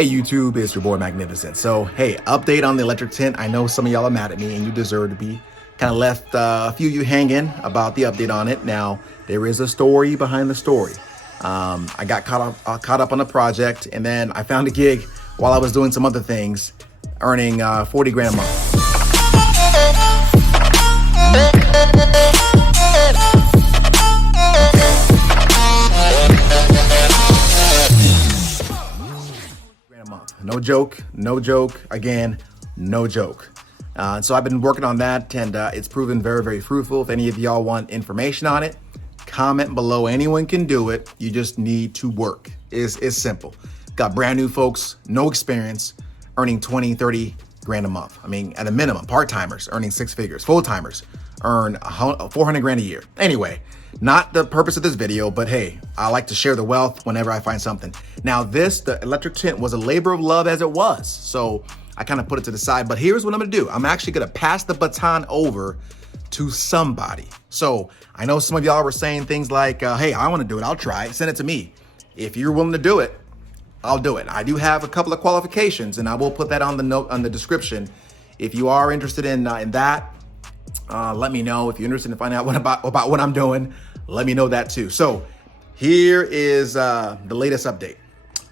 Hey YouTube, it's your boy Magnificent. So hey, update on the electric tint. I know some of y'all are mad at me and you deserve to be. Kind of left a few of you hanging about the update on it. Now, there is a story behind the story. I got caught up on the project, and then I found a gig while I was doing some other things, earning 40 grand a month. No joke, again, no joke. So I've been working on that, and it's proven very, very fruitful. If any of y'all want information on it, comment below. Anyone can do it. You just need to work. It's simple. Got brand new folks, no experience, earning 20, 30 grand a month. I mean, at a minimum, part-timers earning 6 figures, full-timers earn 400 grand a year. Anyway, not the purpose of this video, but hey, I like to share the wealth whenever I find something. Now the electric tint was a labor of love as it was. So I kind of put it to the side, but here's what I'm gonna do. I'm actually gonna pass the baton over to somebody. So I know some of y'all were saying things like, hey, I wanna do it, I'll try it, send it to me. If you're willing to do it, I'll do it. I do have a couple of qualifications, and I will put that on the note on the description. If you are interested in that, let me know. If you're interested in finding out about what I'm doing, let me know that too. So here is the latest update.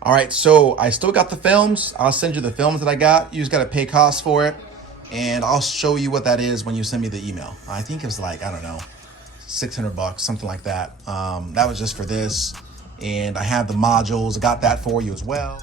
All right, so I still got the films. I'll send you the films that I got. You just got to pay costs for it, and I'll show you what that is when you send me the email. I think it was like, I don't know, $600, something like that. That was just for this, and I have the modules. I got that for you as well.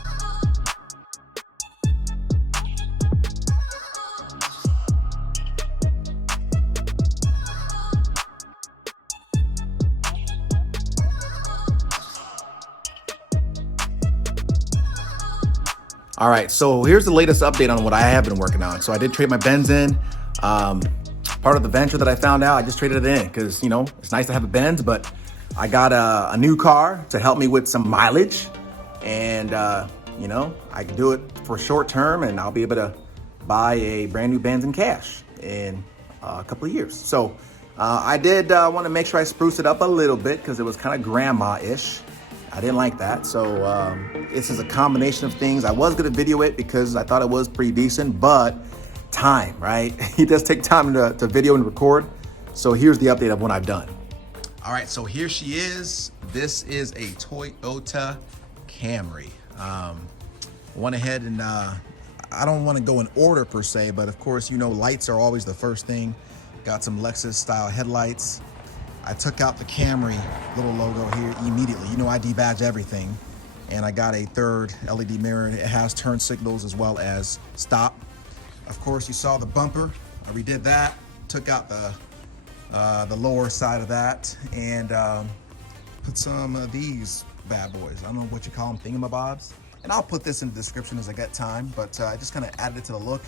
All right, so here's the latest update on what I have been working on. So I did trade my Benz in. Part of the venture that I found out, I just traded it in because, you know, it's nice to have a Benz, but I got a new car to help me with some mileage. And, you know, I can do it for short term, and I'll be able to buy a brand new Benz in cash in a couple of years. So I did want to make sure I spruced it up a little bit because it was kind of grandma-ish. I didn't like that, so this is a combination of things. I was gonna video it because I thought it was pretty decent, but time, right? It does take time to video and record. So here's the update of what I've done. All right, so here she is. This is a Toyota Camry. Went ahead and I don't wanna go in order per se, but of course, you know, lights are always the first thing. Got some Lexus style headlights. I took out the Camry little logo here immediately. You know, I debadge everything. And I got a third LED mirror. It has turn signals as well as stop. Of course, you saw the bumper. I redid that. Took out the lower side of that and put some of these bad boys. I don't know what you call them, thingamabobs. And I'll put this in the description as I get time, but I just kind of added it to the look.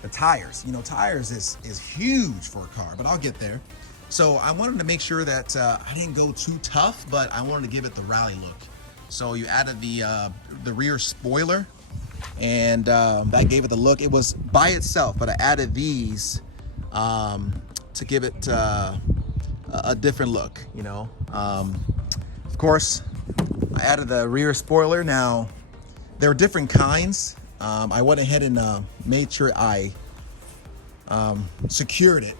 The tires, you know, tires is huge for a car, but I'll get there. So I wanted to make sure that I didn't go too tough, but I wanted to give it the rally look. So you added the rear spoiler, and that gave it the look. It was by itself, but I added these to give it a different look, you know. Of course, I added the rear spoiler. Now, there are different kinds. I went ahead and made sure I secured it.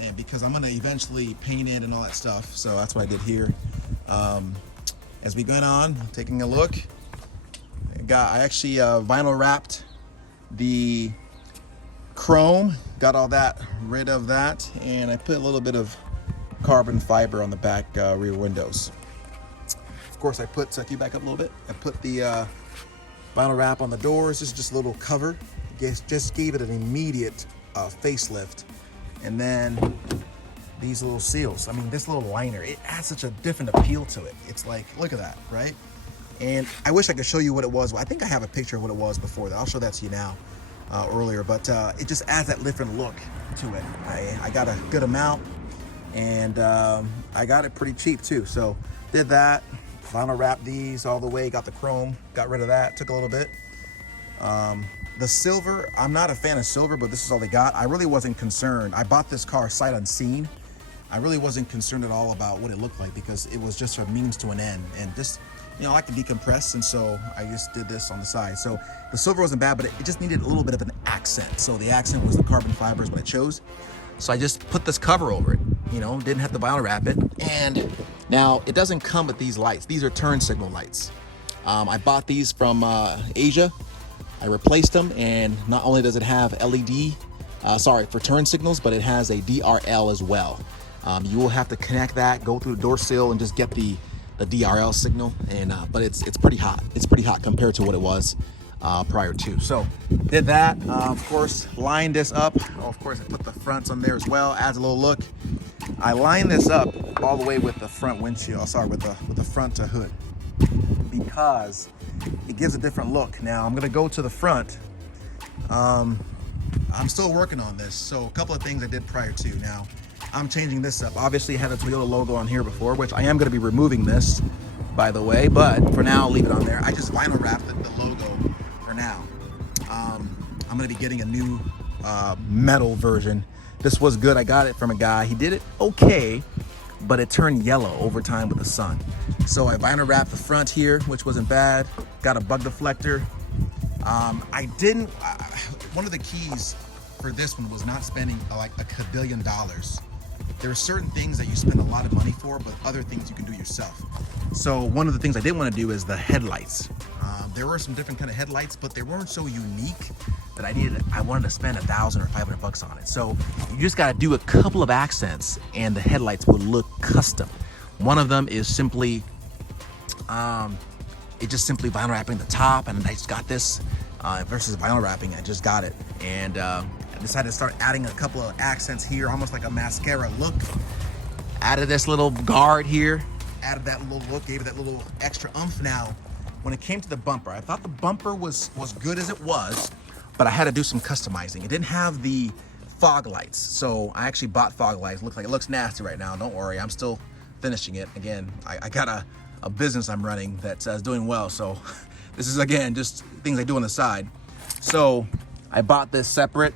And because I'm gonna eventually paint it and all that stuff, so that's what I did here. As we went on, taking a look, I actually vinyl wrapped the chrome, got all that rid of that, and I put a little bit of carbon fiber on the back rear windows. Of course, I put, can you back up a little bit? I put the vinyl wrap on the doors. This is just a little cover. Just gave it an immediate facelift. And then these little seals. I mean, this little liner, it adds such a different appeal to it. It's like, look at that, right? And I wish I could show you what it was. Well, I think I have a picture of what it was before that. I'll show that to you now, earlier, but it just adds that different look to it. I got a good amount, and I got it pretty cheap too. So did that, vinyl wrapped these all the way, got the chrome, got rid of that, took a little bit. The silver, I'm not a fan of silver, but this is all they got. I really wasn't concerned. I bought this car sight unseen. I really wasn't concerned at all about what it looked like because it was just a means to an end. And just you know, I like to decompress, and so I just did this on the side. So the silver wasn't bad, but it just needed a little bit of an accent. So the accent was the carbon fiber is what I chose. So I just put this cover over it, you know, didn't have to vinyl wrap it. And now it doesn't come with these lights. These are turn signal lights. I bought these from Asia. I replaced them, and not only does it have LED, for turn signals, but it has a DRL as well. You will have to connect that, go through the door sill, and just get the DRL signal. And but it's pretty hot. It's pretty hot compared to what it was prior to. So did that. Of course, lined this up. Oh, of course, I put the fronts on there as well. Adds a little look. I lined this up all the way with the front windshield. With the front hood, because it gives a different look. Now I'm gonna go to the front. I'm still working on this, so a couple of things I did prior to. Now I'm changing this up. Obviously I had a Toyota logo on here before, which I am going to be removing this, by the way, but for now I'll leave it on there. I just vinyl wrapped the logo for now. I'm going to be getting a new metal version. This was good. I got it from a guy. He did it okay, but it turned yellow over time with the sun. So I vinyl wrapped the front here, which wasn't bad. Got a bug deflector. One of the keys for this one was not spending like $1 billion. There are certain things that you spend a lot of money for, but other things you can do yourself. So one of the things I did want to do is the headlights. There were some different kind of headlights, but they weren't so unique that I wanted to spend $1,000 or $500 on it. So you just got to do a couple of accents and the headlights will look custom. One of them is simply, vinyl wrapping the top, and I just got this versus vinyl wrapping. I just got it, and I decided to start adding a couple of accents here, almost like a mascara look. Added this little guard here, added that little look, gave it that little extra oomph. Now, when it came to the bumper, I thought the bumper was good as it was, but I had to do some customizing. It didn't have the fog lights, so I actually bought fog lights. It looks nasty right now. Don't worry, I'm still finishing it. Again, I got a business I'm running that's doing well, so this is, again, just things I do on the side. So I bought this separate,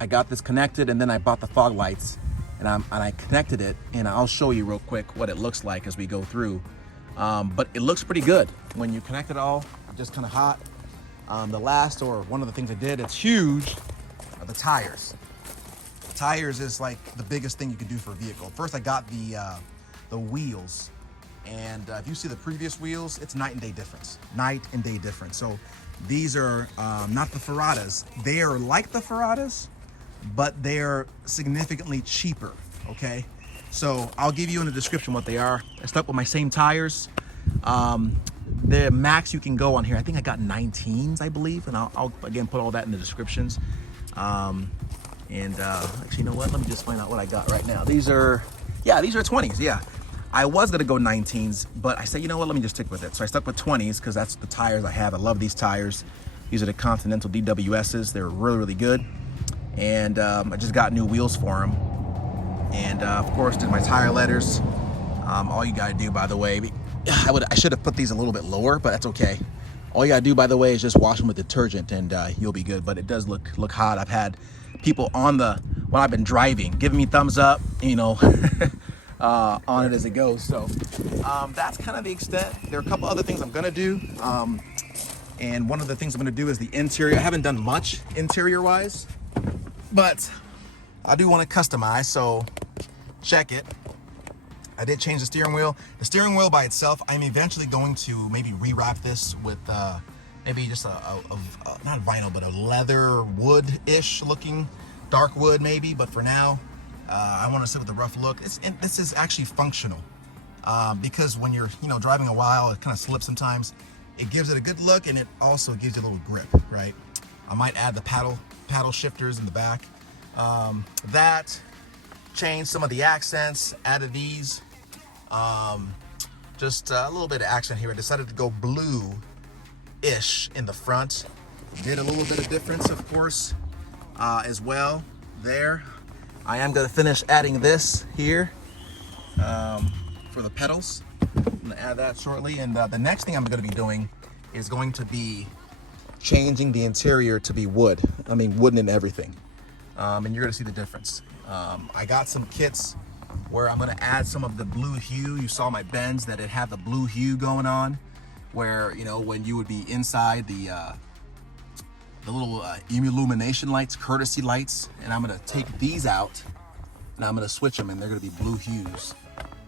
I got this connected, and then I bought the fog lights, and I connected it, and I'll show you real quick what it looks like as we go through. But it looks pretty good when you connect it all, just kind of hot. One of the things I did, it's huge, are the tires. The tires is like the biggest thing you can do for a vehicle. First, I got the wheels. And if you see the previous wheels, it's night and day difference. So these are not the Ferratas. They are like the Ferratas, but they're significantly cheaper, okay? So I'll give you in the description what they are. I stuck with my same tires. The max you can go on here, I think I got 19s, I believe, and I'll again put all that in the descriptions. Actually, you know what? Let me just find out what I got right now. These are 20s, yeah. I was gonna go 19s, but I said, you know what, let me just stick with it. So I stuck with 20s because that's the tires I have. I love these tires. These are the Continental DWSs. They're really, really good. And I just got new wheels for them. And of course, did my tire letters. All you gotta do, by the way, I should have put these a little bit lower, but that's okay. All you gotta do, by the way, is just wash them with detergent and you'll be good. But it does look hot. I've had people when I've been driving, giving me thumbs up, you know, on it as it goes. So that's kind of the extent. There are a couple other things I'm gonna do. And one of the things I'm gonna do is the interior. I haven't done much interior wise, but I do want to customize, so check it. I did change the steering wheel. The steering wheel by itself, I'm eventually going to maybe rewrap this with maybe just not vinyl, but a leather wood-ish looking, dark wood maybe. But for now, I want to sit with a rough look. This is actually functional because when you're driving a while, it kind of slips sometimes. It gives it a good look, and it also gives you a little grip, right? I might add the paddle shifters in the back. That changed some of the accents, added these. Just a little bit of accent here. I decided to go blue-ish in the front. Did a little bit of difference, of course, as well there. I am going to finish adding this here for the pedals. I'm going to add that shortly. And the next thing I'm going to be doing is going to be changing the interior to be wood. I mean, wooden and everything. And you're going to see the difference. I got some kits where I'm going to add some of the blue hue. You saw my Benz that it had the blue hue going on. where, you know, when you would be inside the little illumination lights, courtesy lights, and I'm gonna take these out and I'm gonna switch them, and they're gonna be blue hues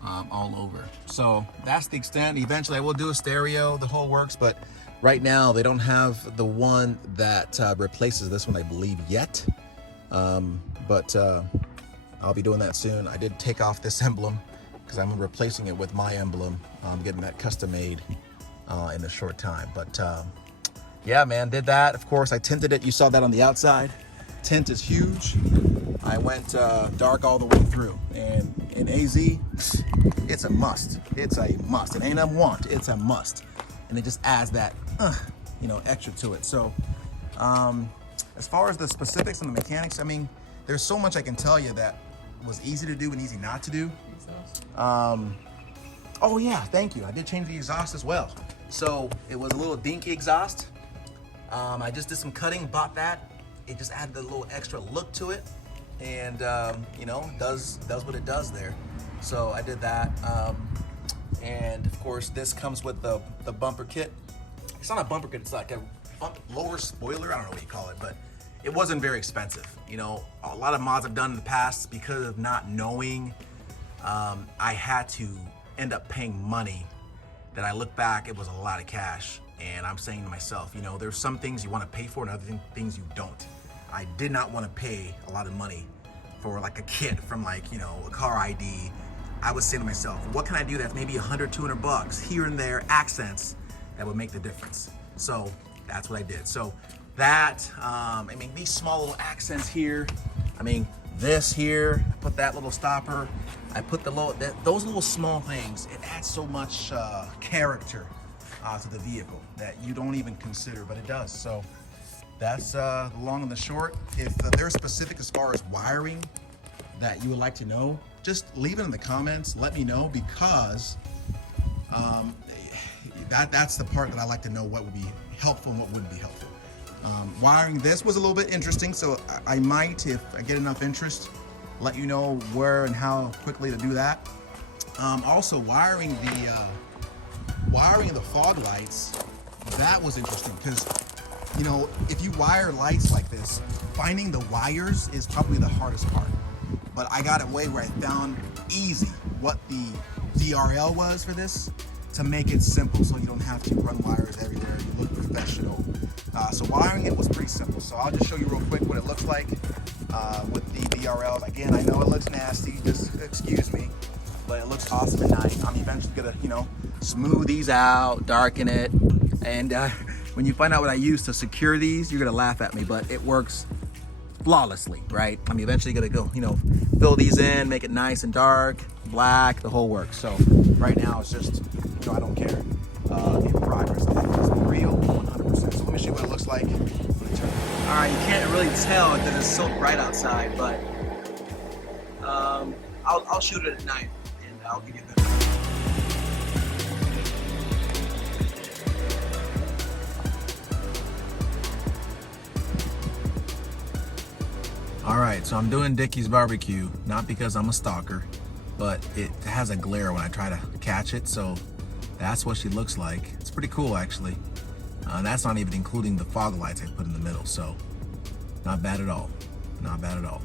all over. So that's the extent. Eventually I will do a stereo, the whole works, but right now they don't have the one that replaces this one, I believe, yet. But I'll be doing that soon. I did take off this emblem because I'm replacing it with my emblem. I'm getting that custom made in a short time. But yeah, man, did that. Of course, I tinted it. You saw that on the outside. Tint is huge. I went dark all the way through. And in AZ, it's a must. It's a must. It ain't a want, it's a must. And it just adds that, you know, extra to it. So as far as the specifics and the mechanics, I mean, there's so much I can tell you that was easy to do and easy not to do. Oh yeah, thank you. I did change the exhaust as well. So it was a little dinky exhaust. I just did some cutting, bought that. It just added a little extra look to it, and you know, does what it does there. So I did that, and of course this comes with the bumper kit. It's not a bumper kit. It's like a lower spoiler. I don't know what you call it, but it wasn't very expensive. You know, a lot of mods I've done in the past, because of not knowing, I had to end up paying money that I look back, it was a lot of cash. And I'm saying to myself, you know, there's some things you want to pay for and other things you don't. I did not want to pay a lot of money for like a kit from, like, you know, a car ID. I was saying to myself, what can I do that's maybe $100, $200 here and there, accents that would make the difference. So that's what I did. So that, I mean, these small little accents here, I mean, this here, I put that little stopper, I put the those little small things, it adds so much character to the vehicle that you don't even consider, but it does. So that's the long and the short. If there's specific as far as wiring that you would like to know, just leave it in the comments, let me know, because that's the part that I like to know, what would be helpful and what wouldn't be helpful. Wiring this was a little bit interesting, so I might, if I get enough interest, let you know where and how quickly to do that. Also, wiring the fog lights, that was interesting, because, you know, if you wire lights like this, finding the wires is probably the hardest part. But I got a way where I found easy what the VRL was for this, to make it simple so you don't have to run wires everywhere, you look professional. So wiring it was pretty simple. So I'll just show you real quick what it looks like with the VRLs. Again, I know it looks nasty, just excuse me, but it looks awesome and nice. I'm eventually gonna, you know, smooth these out, darken it, and when you find out what I use to secure these, you're gonna laugh at me, but it works flawlessly, right? I'm eventually gonna go, you know, fill these in, make it nice and dark, black, the whole works. So right now it's just, you know, I don't care. In progress, I think it's real 100%. So let me show you what it looks like. All right, you can't really tell because it's so bright outside, but I'll shoot it at night and I'll give you a better. All right, so I'm doing Dickie's barbecue, not because I'm a stalker, but it has a glare when I try to catch it, so that's what she looks like. It's pretty cool, actually. That's not even including the fog lights I put in the middle, so not bad at all. Not bad at all.